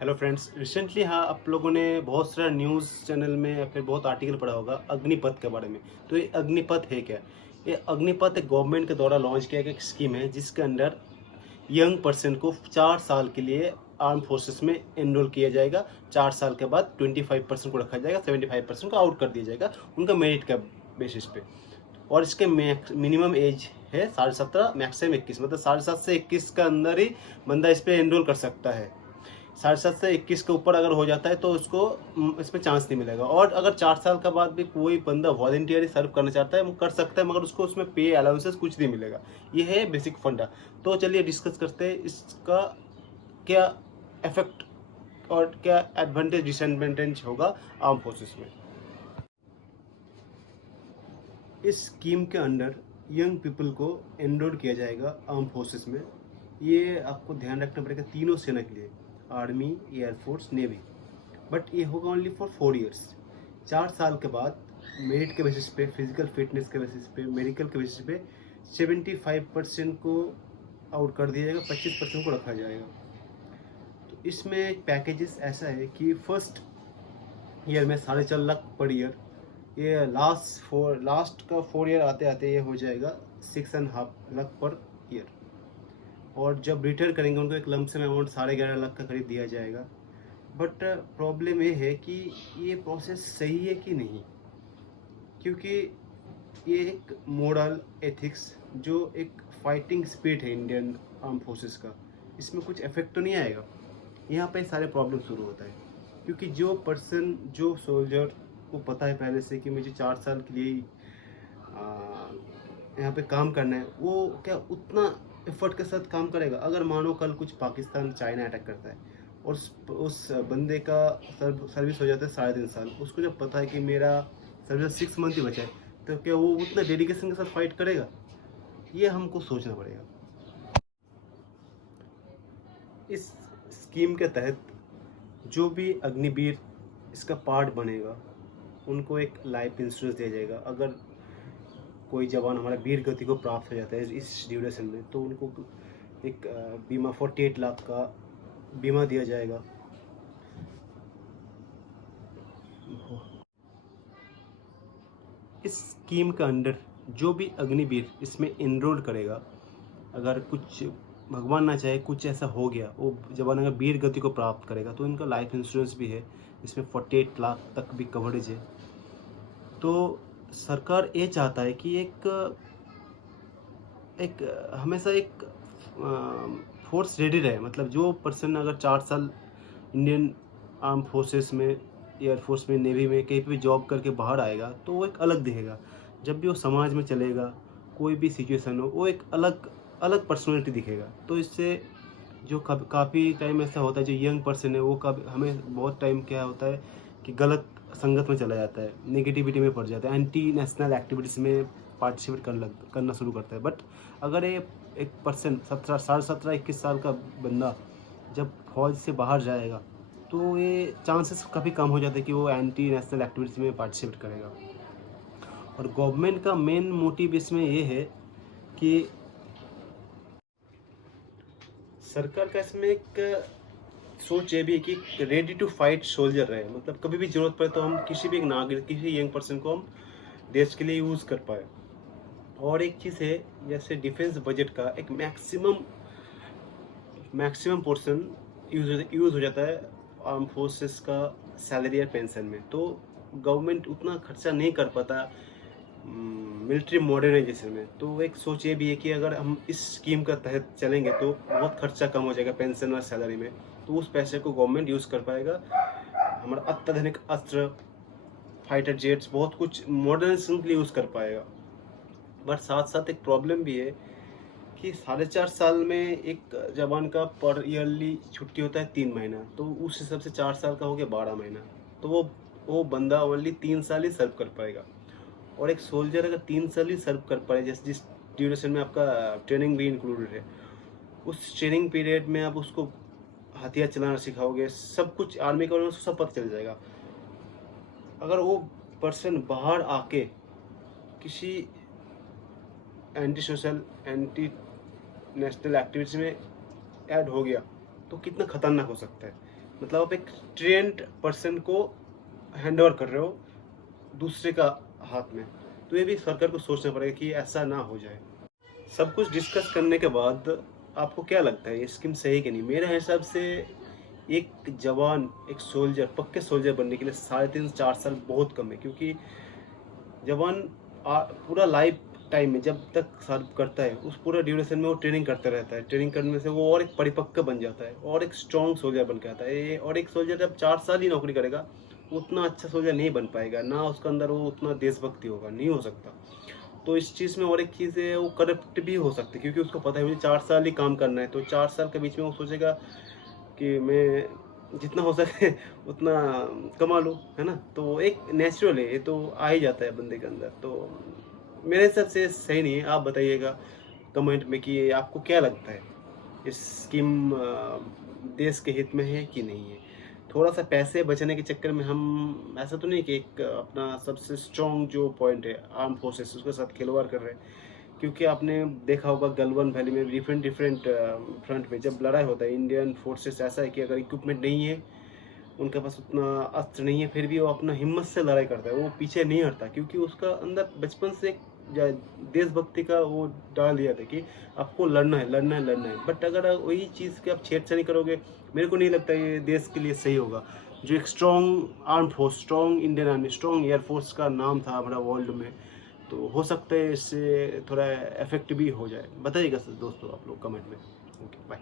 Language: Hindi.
हेलो फ्रेंड्स, रिसेंटली हाँ आप लोगों ने बहुत सारा न्यूज़ चैनल में या फिर बहुत आर्टिकल पढ़ा होगा अग्निपथ के बारे में। तो ये अग्निपथ है क्या? ये अग्निपथ एक गवर्नमेंट के द्वारा लॉन्च किया गया एक स्कीम है जिसके अंडर यंग पर्सन को 4 साल के लिए आर्म फोर्सेस में एनरोल किया जाएगा। 4 साल के बाद 25% को रखा जाएगा, 75% को आउट कर दिया जाएगा उनका मेरिट का बेसिस पे। और इसके मिनिमम एज है 17.5, मैक्सिमम 21, मतलब 7.5 से 21 का अंदर ही बंदा इस पर एनरोल कर सकता है। 7.5 से 21 के ऊपर अगर हो जाता है तो उसको इसमें चांस नहीं मिलेगा। और अगर 4 साल के बाद भी कोई बंदा वॉलंटियरली सर्व करना चाहता है वो कर सकता है, मगर उसको उसमें पे अलाउंसेस कुछ नहीं मिलेगा। ये है बेसिक फंडा। तो चलिए डिस्कस करते हैं इसका क्या इफेक्ट और क्या एडवांटेज डिसएडवांटेज होगा आर्म फोर्सेस में। इस स्कीम के अंडर यंग पीपल को एनरोल किया जाएगा आर्म फोर्सेस में। ये आपको ध्यान रखना पड़ेगा तीनों सेना के लिए, आर्मी, एयरफोर्स, नेवी। बट ये होगा ओनली फॉर 4 ईयर्स। 4 साल के बाद मेरिट के बेसिस पे, फिजिकल फिटनेस के बेसिस पे, मेडिकल के बेसिस पे 75% को आउट कर दिया जाएगा, 25% को रखा जाएगा। तो इसमें पैकेजेस ऐसा है कि फर्स्ट ईयर में 4.5 लाख पर ईयर। ये लास्ट का 4 ईयर आते आते ये हो जाएगा 6.5 लाख पर ईयर। और जब रिटायर करेंगे उनको एक लमसम अमाउंट 11.5 लाख का करीब दिया जाएगा। बट प्रॉब्लम ये है कि ये प्रोसेस सही है कि नहीं, क्योंकि ये एक मोरल एथिक्स जो एक फाइटिंग स्पिरिट है इंडियन आर्म फोर्सेस का, इसमें कुछ इफेक्ट तो नहीं आएगा। यहाँ पे सारे प्रॉब्लम शुरू होता है, क्योंकि जो पर्सन, जो सोल्जर को पता है पहले से कि मुझे 4 साल के लिए यहाँ पे काम करना है, वो क्या उतना एफर्ट के साथ काम करेगा? अगर मानो कल कुछ पाकिस्तान, चाइना अटैक करता है और उस बंदे का सर्विस हो जाता है 3.5 साल, उसको जब पता है कि मेरा सर्विस 6 मंथ ही बचा है, तो क्या वो उतना डेडिकेशन के साथ फाइट करेगा? ये हमको सोचना पड़ेगा। इस स्कीम के तहत जो भी अग्निवीर इसका पार्ट बनेगा उनको एक लाइफ इंश्योरेंस दिया जाएगा। अगर कोई जवान हमारा वीर गति को प्राप्त हो जाता है इस ड्यूरेशन में, तो उनको एक बीमा 48 लाख का बीमा दिया जाएगा। इस स्कीम के अंडर जो भी अग्निवीर इसमें इनरोल करेगा, अगर कुछ भगवान ना चाहे कुछ ऐसा हो गया, वो जवान अगर वीर गति को प्राप्त करेगा, तो इनका लाइफ इंश्योरेंस भी है, इसमें 48 लाख तक भी कवरेज है। तो सरकार ये चाहता है कि एक हमेशा एक फोर्स रेडी रहे। मतलब जो पर्सन अगर 4 साल इंडियन आर्म फोर्सेस में, एयरफोर्स में, नेवी में कहीं पे भी जॉब करके बाहर आएगा तो वो एक अलग दिखेगा। जब भी वो समाज में चलेगा, कोई भी सिचुएशन हो, वो एक अलग अलग पर्सनैलिटी दिखेगा। तो इससे जो काफ़ी टाइम ऐसा होता है, जो यंग पर्सन है वो कभी, हमें बहुत टाइम क्या होता है कि गलत संगत में चला जाता है, नेगेटिविटी में पड़ जाता है, एंटी नेशनल एक्टिविटीज़ में पार्टिसिपेट करना शुरू करता है। बट अगर ये एक पर्सन 17 21 साल का बंदा जब फौज से बाहर जाएगा, तो ये चांसेस काफ़ी कम हो जाते हैं कि वो एंटी नेशनल एक्टिविटीज़ में पार्टिसिपेट करेगा। और गवर्नमेंट का मेन मोटिव इसमें ये है कि सरकार का इसमें एक सोच ये भी है कि रेडी टू फाइट सोल्जर रहे। मतलब कभी भी जरूरत पड़े तो हम किसी भी एक नागरिक, किसी यंग पर्सन को हम देश के लिए यूज़ कर पाए। और एक चीज़ है, जैसे डिफेंस बजट का एक मैक्सिमम पोर्शन यूज़ हो जाता है आर्म फोर्सेस का सैलरी और पेंशन में। तो गवर्नमेंट उतना खर्चा नहीं कर पाता मिलिट्री मॉडर्नाइजेशन में। तो एक सोच ये भी है कि अगर हम इस स्कीम का तहत चलेंगे तो बहुत खर्चा कम हो जाएगा पेंशन और सैलरी में, तो उस पैसे को गवर्नमेंट यूज़ कर पाएगा हमारा अत्याधुनिक अस्त्र, फाइटर जेट्स, बहुत कुछ मॉडर्नाइजेशन के लिए यूज़ कर पाएगा। बट साथ साथ एक प्रॉब्लम भी है कि 4.5 साल में एक जवान का पर ईयरली छुट्टी होता है 3 महीना, तो उस हिसाब से 4 साल का हो गया 12 महीना। तो वो बंदा ओनली 3 साल ही सर्व कर पाएगा। और एक सोल्जर अगर 3 साल ही सर्व कर पाए, जैसे जिस ड्यूरेशन में आपका ट्रेनिंग भी इंक्लूडेड है, उस ट्रेनिंग पीरियड में आप उसको हथियार चलाना सिखाओगे, सब कुछ आर्मी का उसको सब पता चल जाएगा। अगर वो पर्सन बाहर आके किसी anti social, anti national activities में ऐड हो गया तो कितना खतरनाक हो सकता है। मतलब आप एक ट्रेंड पर्सन को हैंड ओवर कर रहे हो दूसरे का हाथ में। तो ये भी सरकार को सोचना पड़ेगा कि ऐसा ना हो जाए। सब कुछ डिस्कस करने के बाद आपको क्या लगता है ये स्कीम सही है कि नहीं? मेरे हिसाब से एक जवान, एक सोल्जर, पक्के सोल्जर बनने के लिए 3.5-4 साल बहुत कम है, क्योंकि जवान पूरा लाइफ टाइम में जब तक सर्व करता है उस पूरा ड्यूरेशन में वो ट्रेनिंग करता रहता है। ट्रेनिंग करने से वो और एक परिपक्व बन जाता है और एक स्ट्रॉन्ग सोल्जर बन के आता है। और एक सोल्जर जब 4 साल ही नौकरी करेगा उतना अच्छा सोल्जर नहीं बन पाएगा, ना उसके अंदर वो उतना देशभक्ति होगा, नहीं हो सकता। तो इस चीज़ में और एक चीज़ है, वो करप्ट भी हो सकती है, क्योंकि उसको पता है मुझे 4 साल ही काम करना है। तो 4 साल के बीच में वो सोचेगा कि मैं जितना हो सके उतना कमा लूँ, है ना? तो एक नेचुरल है, ये तो आ ही जाता है बंदे के अंदर। तो मेरे हिसाब से सही नहीं है। आप बताइएगा कमेंट में कि आपको क्या लगता है, ये स्कीम देश के हित में है कि नहीं है? थोड़ा सा पैसे बचाने के चक्कर में हम ऐसा तो नहीं कि एक अपना सबसे स्ट्रॉन्ग जो पॉइंट है आर्म फोर्सेस उसके साथ खिलवाड़ कर रहे हैं। क्योंकि आपने देखा होगा गलवान वैली में डिफरेंट डिफरेंट फ्रंट में जब लड़ाई होता है, इंडियन फोर्सेस ऐसा है कि अगर इक्विपमेंट नहीं है, उनके पास उतना अस्त्र नहीं है, फिर भी वो अपना हिम्मत से लड़ाई करता है, वो पीछे नहीं हटता, क्योंकि उसका अंदर बचपन से एक देशभक्ति का वो डाल दिया था कि आपको लड़ना है, लड़ना है, लड़ना है। बट अगर वही चीज़ की आप छेड़छाड़ी करोगे, मेरे को नहीं लगता ये देश के लिए सही होगा। जो एक strong arm force, strong Indian army, strong air force का नाम था हमारा वर्ल्ड में, तो हो सकता है इससे थोड़ा इफेक्ट भी हो जाए। बताइएगा दोस्तों आप लोग कमेंट में। Okay bye.